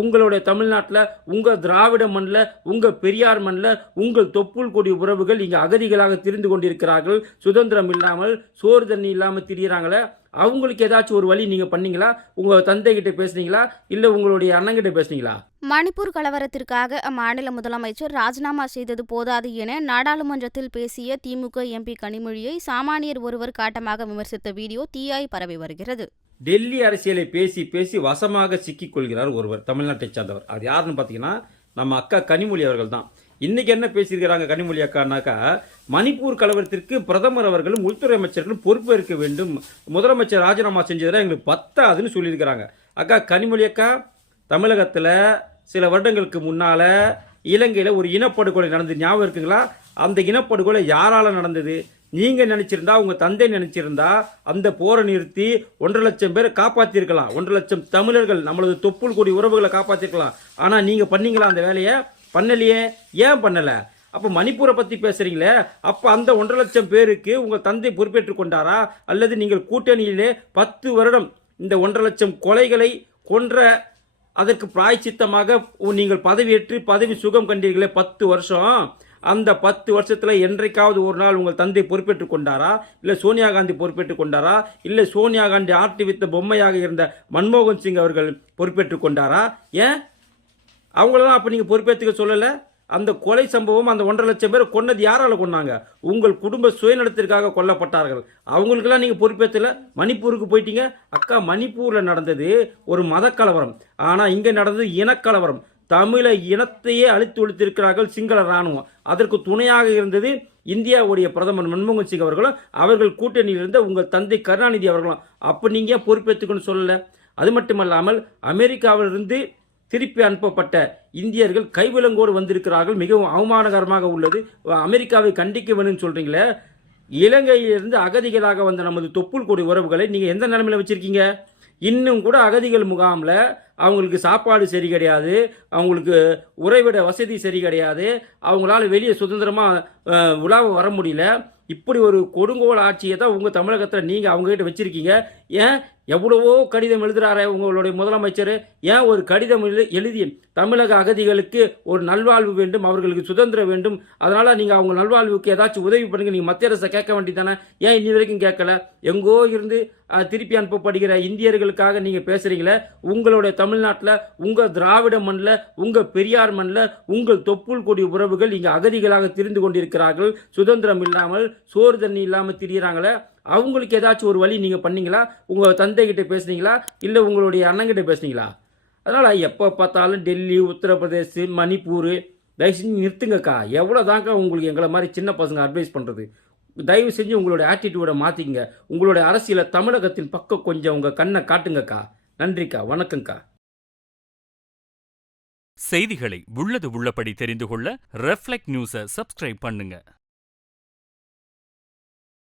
உங்களுடைய தமிழ்நாட்டில் உங்கள் திராவிட மண்ணில் உங்கள் பெரியார் மண்ணில் உங்கள் தொப்புள் கொடி உறவுகள் இங்கே அகதிகளாக திரிந்து கொண்டிருக்கிறார்கள். சுதந்திரம் இல்லாமல் சோறு தண்ணி இல்லாமல் திரியிறாங்களே, அவங்களுக்கு ஏதாச்சும் ஒரு வழி நீங்கள் பண்ணீங்களா? உங்கள் தந்தை கிட்ட பேசுனீங்களா? இல்லை உங்களுடைய அண்ணங்கிட்ட பேசுனீங்களா? மணிப்பூர் கலவரத்திற்காக அம்மாநில முதலமைச்சர் ராஜினாமா செய்தது போதாது என நாடாளுமன்றத்தில் பேசிய திமுக எம்பி கனிமொழியை சாமானியர் ஒருவர் காட்டமாக விமர்சித்த வீடியோ தீயாய் பரவி வருகிறது. டெல்லி அரசியலை பேசி பேசி வசமாக சிக்கிக் கொள்கிறார் ஒருவர், தமிழ்நாட்டை சார்ந்தவர். அது யாருன்னு பார்த்தீங்கன்னா நம்ம அக்கா கனிமொழி அவர்கள் தான். இன்னைக்கு என்ன பேசியிருக்கிறாங்க கனிமொழி அக்கானாக்கா, மணிப்பூர் கலவரத்திற்கு பிரதமர் அவர்களும் உள்துறை அமைச்சர்களும் பொறுப்பேற்க வேண்டும், முதலமைச்சர் ராஜினாமா செஞ்சதில் எங்களுக்கு பத்தாதுன்னு சொல்லியிருக்கிறாங்க. அக்கா கனிமொழி அக்கா, தமிழகத்தில் சில வருடங்களுக்கு முன்னால் இலங்கையில் ஒரு இனப்படுகொலை நடந்தது, ஞாபகம் இருக்குங்களா? அந்த இனப்படுகொலை யாரால் நடந்தது? நீங்கள் நினச்சிருந்தா, உங்கள் தந்தை நினச்சிருந்தா அந்த போரை நிறுத்தி 1.5 லட்சம் பேரை காப்பாற்றிருக்கலாம். 1.5 லட்சம் தமிழர்கள், நம்மளது தொப்புள் கொடி உறவுகளை காப்பாற்றிருக்கலாம். ஆனால் நீங்கள் பண்ணீங்களா அந்த வேலையை? பண்ணலையே. ஏன் பண்ணலை? அப்போ மணிப்பூரை பற்றி பேசுகிறீங்களே, அப்போ அந்த 1.5 லட்சம் பேருக்கு உங்கள் தந்தை பொறுப்பேற்று கொண்டாரா? அல்லது நீங்கள் கூட்டணியிலே 10 வருடம் இந்த 1.5 லட்சம் கொலைகளை கொன்ற அதற்கு பிராய்ச்சித்தமாக நீங்கள் பதவியேற்று பதவி சுகம் கண்டீர்களே 10 வருஷம், அந்த 10 வருஷத்தில் என்றைக்காவது ஒரு நாள் உங்கள் தந்தை பொறுப்பேற்று கொண்டாரா? இல்லை சோனியா காந்தி பொறுப்பேற்று கொண்டாரா? இல்லை சோனியா காந்தி ஆட்டி வித்த பொம்மையாக இருந்த மன்மோகன் சிங் அவர்கள் பொறுப்பேற்று கொண்டாரா? ஏன் அவங்களெல்லாம் அப்போ நீங்கள் பொறுப்பேற்றுக்க சொல்லலை? அந்த கொலை சம்பவம், அந்த 1.5 லட்சம் பேர் கொன்னது யாரால் கொன்னாங்க? உங்கள் குடும்ப சுயநலத்திற்காக கொல்லப்பட்டார்கள். அவங்களுக்கெல்லாம் நீங்கள் பொறுப்பேற்றல. மணிப்பூருக்கு போயிட்டீங்க. அக்கா, மணிப்பூரில் நடந்தது ஒரு மத கலவரம், ஆனால் இங்கே நடந்தது இனக்கலவரம். தமிழ இனத்தையே அழித்து ஒழித்திருக்கிறார்கள் சிங்கள இராணுவம். அதற்கு துணையாக இருந்தது இந்தியாவுடைய பிரதமர் மன்மோகன் சிங் அவர்களும் அவர்கள் கூட்டணியில் இருந்த உங்கள் தந்தை கருணாநிதி அவர்களும். அப்போ நீங்கள் பொறுப்பேற்றுக்கணும்னு சொல்லலை. அது மட்டுமல்லாமல் அமெரிக்காவிலிருந்து திருப்பி அனுப்பப்பட்ட இந்தியர்கள் கைவிலங்கோடு வந்திருக்கிறார்கள். மிகவும் அவமானகரமாக உள்ளது. அமெரிக்காவை கண்டிக்க வேணும்னு சொல்கிறீங்களே, இலங்கையிலிருந்து அகதிகளாக வந்த நமது தொப்புள் கொடி உறவுகளை நீங்கள் எந்த நிலைமையில் வச்சுருக்கீங்க? இன்னும் கூட அகதிகள் முகாமில் அவங்களுக்கு சாப்பாடு சரி கிடையாது, அவங்களுக்கு உறைவிட வசதி சரி கிடையாது, அவங்களால வெளியே சுதந்திரமாக உலாவ வர முடியல. இப்படி ஒரு கொடுங்கோல் ஆட்சியை தான் உங்கள் தமிழகத்தில் நீங்கள் அவங்ககிட்ட வச்சுருக்கீங்க. ஏன் எவ்வளவோ கடிதம் எழுதுகிறாரே உங்களுடைய முதலமைச்சர், ஏன் ஒரு கடிதம் எழுதி தமிழக அகதிகளுக்கு ஒரு நல்வாழ்வு வேண்டும், அவர்களுக்கு சுதந்திரம் வேண்டும், அதனால் நீங்கள் அவங்க நல்வாழ்வுக்கு ஏதாச்சும் உதவி பண்ணுங்க, நீங்கள் மத்திய அரசை கேட்க வேண்டியதானே? ஏன் இன்னி வரைக்கும் கேட்கல? எங்கோ இருந்து திருப்பி அனுப்பப்படுகிற இந்தியர்களுக்காக நீங்கள் பேசுகிறீங்களே, உங்களுடைய தமிழ்நாட்டில் உங்கள் திராவிட மண்ணில் உங்கள் பெரியார் மண்ணில் உங்கள் தொப்புள் கொடி உறவுகள் இங்கே அகதிகளாக திரிந்து கொண்டிருக்கிறார்கள். சுதந்திரம் இல்லாமல் சோறு தண்ணி இல்லாமல் திரியிறாங்களே, அவங்களுக்கு ஏதாச்சும் ஒரு வழி நீங்கள் பண்ணீங்களா? உங்கள் தந்தை கிட்ட பேசுனீங்களா? இல்லை உங்களுடைய அண்ணங்கிட்ட பேசுனீங்களா? அதனால் எப்போ பார்த்தாலும் டெல்லி, உத்தரப்பிரதேஷ், மணிப்பூர், தயவு செஞ்சு நிறுத்துங்கக்கா. எவ்வளோ தாங்க உங்களுக்கு எங்களை மாதிரி சின்ன பசங்க அட்வைஸ் பண்ணுறது? தயவு செஞ்சு உங்களுடைய ஆட்டிடியூடை மாற்றிங்க. உங்களுடைய அரசியலை தமிழகத்தின் பக்கம் கொஞ்சம் உங்கள் கண்ணை காட்டுங்கக்கா. நன்றிக்கா, வணக்கங்க்கா. செய்திகளை உள்ளது உள்ளபடி தெரிந்து கொள்ள ரெஃப்ளெக்ட் நியூஸை சப்ஸ்கிரைப் பண்ணுங்க.